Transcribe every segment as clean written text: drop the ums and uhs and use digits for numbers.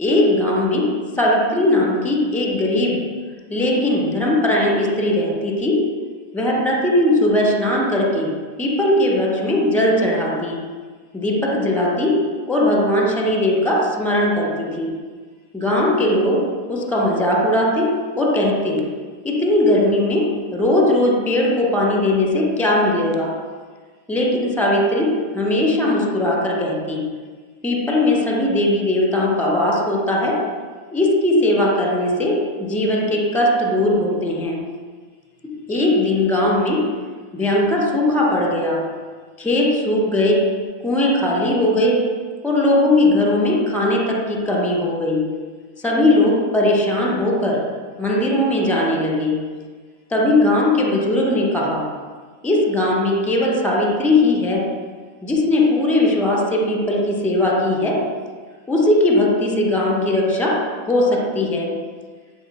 एक गांव में सावित्री नाम की एक गरीब लेकिन धर्मपरायण स्त्री रहती थी। वह प्रतिदिन सुबह स्नान करके पीपल के वृक्ष में जल चढ़ाती, दीपक जलाती और भगवान शनिदेव का स्मरण करती थी। गांव के लोग उसका मजाक उड़ाते और कहते, इतनी गर्मी में रोज रोज पेड़ को पानी देने से क्या मिलेगा। लेकिन सावित्री हमेशा मुस्कुराकर कहती, पीपल में सभी देवी देवताओं का वास होता है, इसकी सेवा करने से जीवन के कष्ट दूर होते हैं। एक दिन गांव में भयंकर सूखा पड़ गया। खेत सूख गए, कुएं खाली हो गए और लोगों के घरों में खाने तक की कमी हो गई। सभी लोग परेशान होकर मंदिरों में जाने लगे। तभी गांव के बुजुर्ग ने कहा, इस गांव में केवल सावित्री ही है जिसने पूरे विश्वास से पीपल की सेवा की है। उसी की भक्ति से गांव की रक्षा हो सकती है।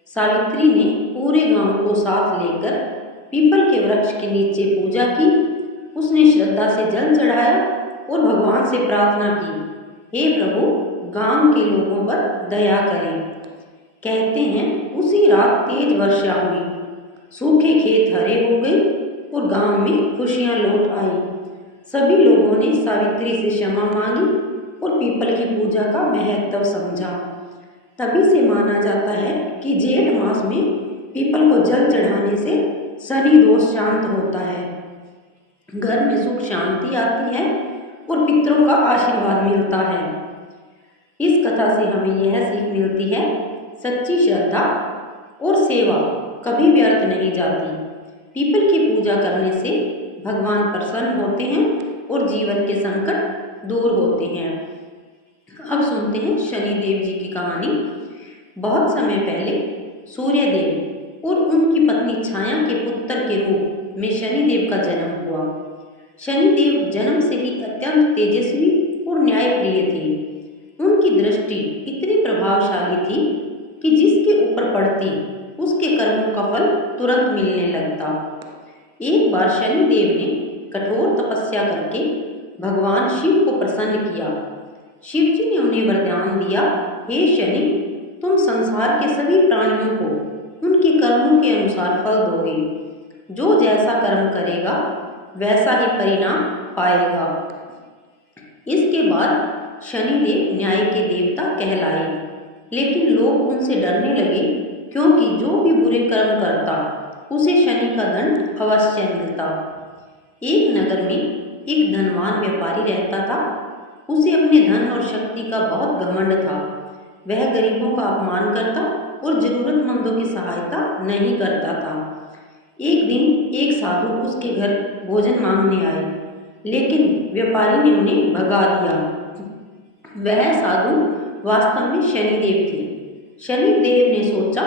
सावित्री ने पूरे गांव को साथ लेकर पीपल के वृक्ष के नीचे पूजा की। उसने श्रद्धा से जल चढ़ाया और भगवान से प्रार्थना की, हे प्रभु, गांव के लोगों पर दया करें। कहते हैं उसी रात तेज वर्षा हुई, सूखे खेत हरे हो गए और गांव में खुशियां लौट आई। सभी लोगों ने सावित्री से क्षमा मांगी और पीपल की पूजा का महत्व समझा। तभी से माना जाता है कि जेठ मास में पीपल को जल चढ़ाने से शनि दोष शांत होता है, घर में सुख शांति आती है और पितरों का आशीर्वाद मिलता है। इस कथा से हमें यह सीख मिलती है, सच्ची श्रद्धा और सेवा कभी व्यर्थ नहीं जाती। पीपल की पूजा करने से भगवान प्रसन्न होते हैं और जीवन के संकट दूर होते हैं। अब सुनते हैं शनिदेव जी की कहानी। बहुत समय पहले सूर्यदेव और उनकी पत्नी छाया के पुत्र के रूप में शनिदेव का जन्म हुआ। शनिदेव जन्म से ही अत्यंत तेजस्वी और न्यायप्रिय थे। उनकी दृष्टि इतनी प्रभावशाली थी कि जिसके ऊपर पड़ती उसके कर्मों का फल तुरंत मिलने लगता। एक बार शनिदेव ने कठोर तपस्या करके भगवान शिव को प्रसन्न किया। शिव जी ने उन्हें वरदान दिया, हे शनि, तुम संसार के सभी प्राणियों को उनके कर्मों के अनुसार फल दोगे। जो जैसा कर्म करेगा वैसा ही परिणाम पाएगा। इसके बाद शनिदेव न्याय के देवता कहलाए, लेकिन लोग उनसे डरने लगे क्योंकि जो भी बुरे कर्म करता उसे शनि का दंड अवश्य मिलता। एक नगर में एक धनवान व्यापारी रहता था। उसे अपने धन और शक्ति का बहुत घमंड था। वह गरीबों का अपमान करता और जरूरतमंदों की सहायता नहीं करता था। एक दिन एक साधु उसके घर भोजन मांगने आए, लेकिन व्यापारी ने उन्हें भगा दिया। वह साधु वास्तव में शनिदेव थे। शनिदेव ने सोचा,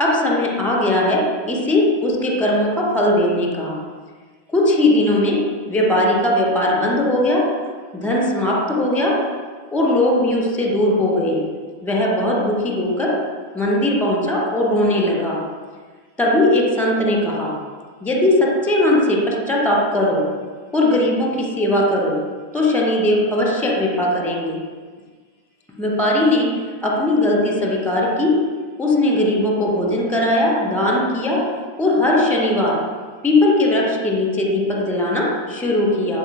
अब समय आ गया है इसे उसके कर्मों का फल देने का। कुछ ही दिनों में व्यापारी का व्यापार बंद हो गया, धन समाप्त हो गया और लोग भी उससे दूर हो गए। वह बहुत दुखी होकर मंदिर पहुंचा और रोने लगा। तभी एक संत ने कहा, यदि सच्चे मन से पश्चाताप करो और गरीबों की सेवा करो तो शनिदेव अवश्य कृपा करेंगे। व्यापारी ने अपनी गलती स्वीकार की। उसने गरीबों को भोजन कराया, दान किया और हर शनिवार पीपल के वृक्ष के नीचे दीपक जलाना शुरू किया।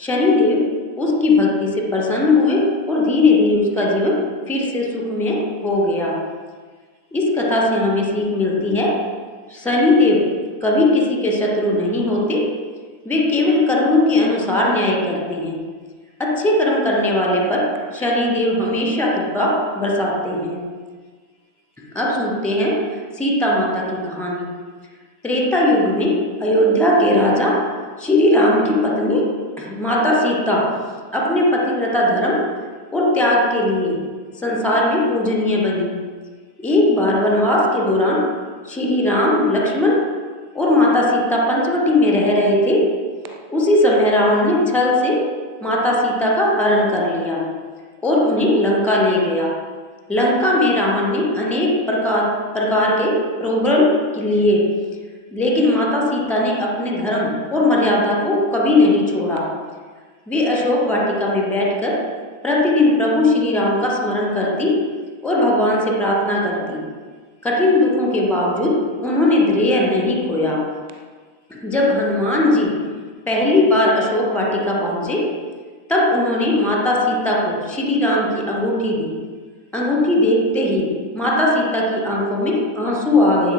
शनिदेव उसकी भक्ति से प्रसन्न हुए और धीरे धीरे उसका जीवन फिर से सुखमय हो गया। इस कथा से हमें सीख मिलती है, शनिदेव कभी किसी के शत्रु नहीं होते, वे केवल कर्मों के अनुसार न्याय करते हैं। अच्छे कर्म करने वाले पर शनिदेव हमेशा कृपा बरसाते हैं। अब सुनते हैं सीता माता की कहानी। त्रेता युग में अयोध्या के राजा श्री राम की पत्नी माता सीता अपने पतिव्रता धर्म और त्याग के लिए संसार में पूजनीय बनी। एक बार वनवास के दौरान श्री राम, लक्ष्मण और माता सीता पंचवटी में रह रहे थे। उसी समय रावण ने छल से माता सीता का हरण कर लिया और उन्हें लंका ले गया। लंका में रावण ने अनेक प्रकार के प्रलोभन लिए, लेकिन माता सीता ने अपने धर्म और मर्यादा को कभी नहीं छोड़ा। वे अशोक वाटिका में बैठकर प्रतिदिन प्रभु श्री राम का स्मरण करती और भगवान से प्रार्थना करती। कठिन दुखों के बावजूद उन्होंने धैर्य नहीं खोया। जब हनुमान जी पहली बार अशोक वाटिका पहुँचे तब उन्होंने माता सीता को श्री राम की अंगूठी दी। अंगूठी देखते ही माता सीता की आंखों में आंसू आ गए।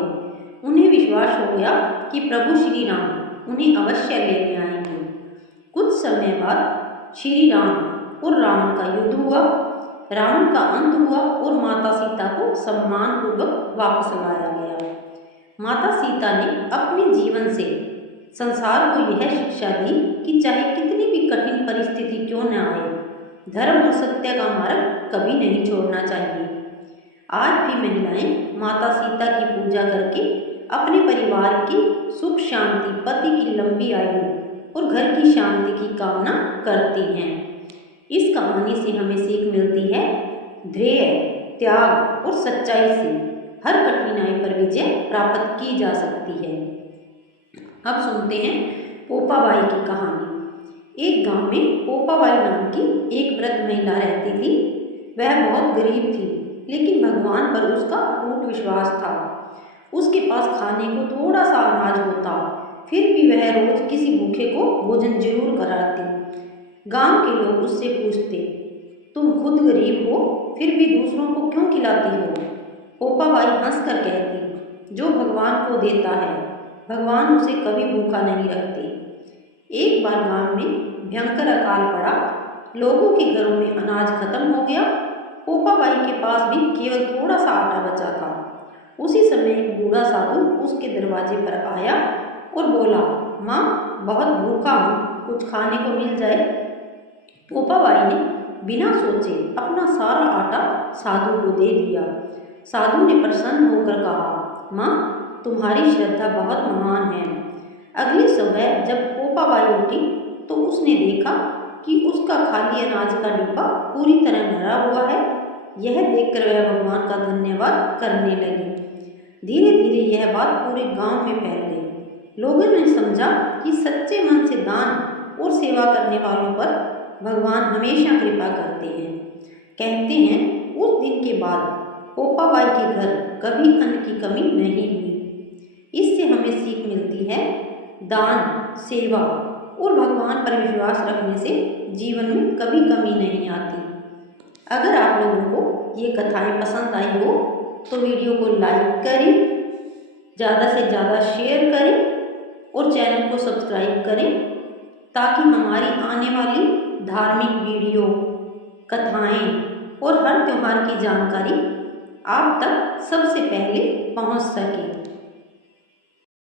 उन्हें विश्वास हो गया कि प्रभु श्री राम उन्हें अवश्य लेने आएंगे। कुछ समय बाद श्री राम और रावण का युद्ध हुआ। रावण का अंत हुआ और माता सीता को सम्मानपूर्वक वापस लाया गया। माता सीता ने अपने जीवन से संसार को यह शिक्षा दी कि चाहे कितनी भी कठिन परिस्थिति क्यों न आए, धर्म और सत्य का मार्ग कभी नहीं छोड़ना चाहिए। आज भी महिलाएं माता सीता की पूजा करके अपने परिवार की सुख शांति, पति की लंबी आयु और घर की शांति की कामना करती हैं। इस कहानी से हमें सीख मिलती है धैर्य, त्याग और सच्चाई से हर कठिनाई पर विजय प्राप्त की जा सकती है। अब सुनते हैं पोपाबाई की कहानी। एक गांव में पोपाबाई नाम की एक वृद्ध महिला रहती थी। वह बहुत गरीब थी, लेकिन भगवान पर उसका अटूट विश्वास था। उसके पास खाने को थोड़ा सा अनाज होता, फिर भी वह रोज किसी भूखे को भोजन जरूर कराती। गांव के लोग उससे पूछते, तुम खुद गरीब हो फिर भी दूसरों को क्यों खिलाती हो? पोपाबाई हंसकर कहती, जो भगवान को देता है भगवान उसे कभी भूखा नहीं रखते। एक बार गांव में भयंकर अकाल पड़ा। लोगों के घरों में अनाज खत्म हो गया। पोपाबाई के पास भी केवल थोड़ा सा आटा बचा था। उसी समय एक बूढ़ा साधु उसके दरवाजे पर आया और बोला, माँ बहुत भूखा हूँ, कुछ खाने को मिल जाए। पोपाबाई ने बिना सोचे अपना सारा आटा साधु को दे दिया। साधु ने प्रसन्न होकर कहा, माँ तुम्हारी श्रद्धा बहुत महान है। अगली सुबह जब पोपाबाई उठी तो उसने देखा कि उसका खाली अनाज का डिब्बा पूरी तरह भरा हुआ है। यह देखकर वह भगवान का धन्यवाद करने लगी। धीरे धीरे यह बात पूरे गांव में फैल गई। लोगों ने समझा कि सच्चे मन से दान और सेवा करने वालों पर भगवान हमेशा कृपा करते हैं। कहते हैं उस दिन के बाद पोपाबाई के घर कभी अन्न की कमी नहीं हुई। इससे हमें सीख मिलती है दान, सेवा और भगवान पर विश्वास रखने से जीवन में कभी कमी नहीं आती। अगर आप लोगों को ये कथाएं पसंद आई हो तो वीडियो को लाइक करें, ज़्यादा से ज़्यादा शेयर करें और चैनल को सब्सक्राइब करें ताकि हमारी आने वाली धार्मिक वीडियो, कथाएं और हर त्यौहार की जानकारी आप तक सबसे पहले पहुंच सके।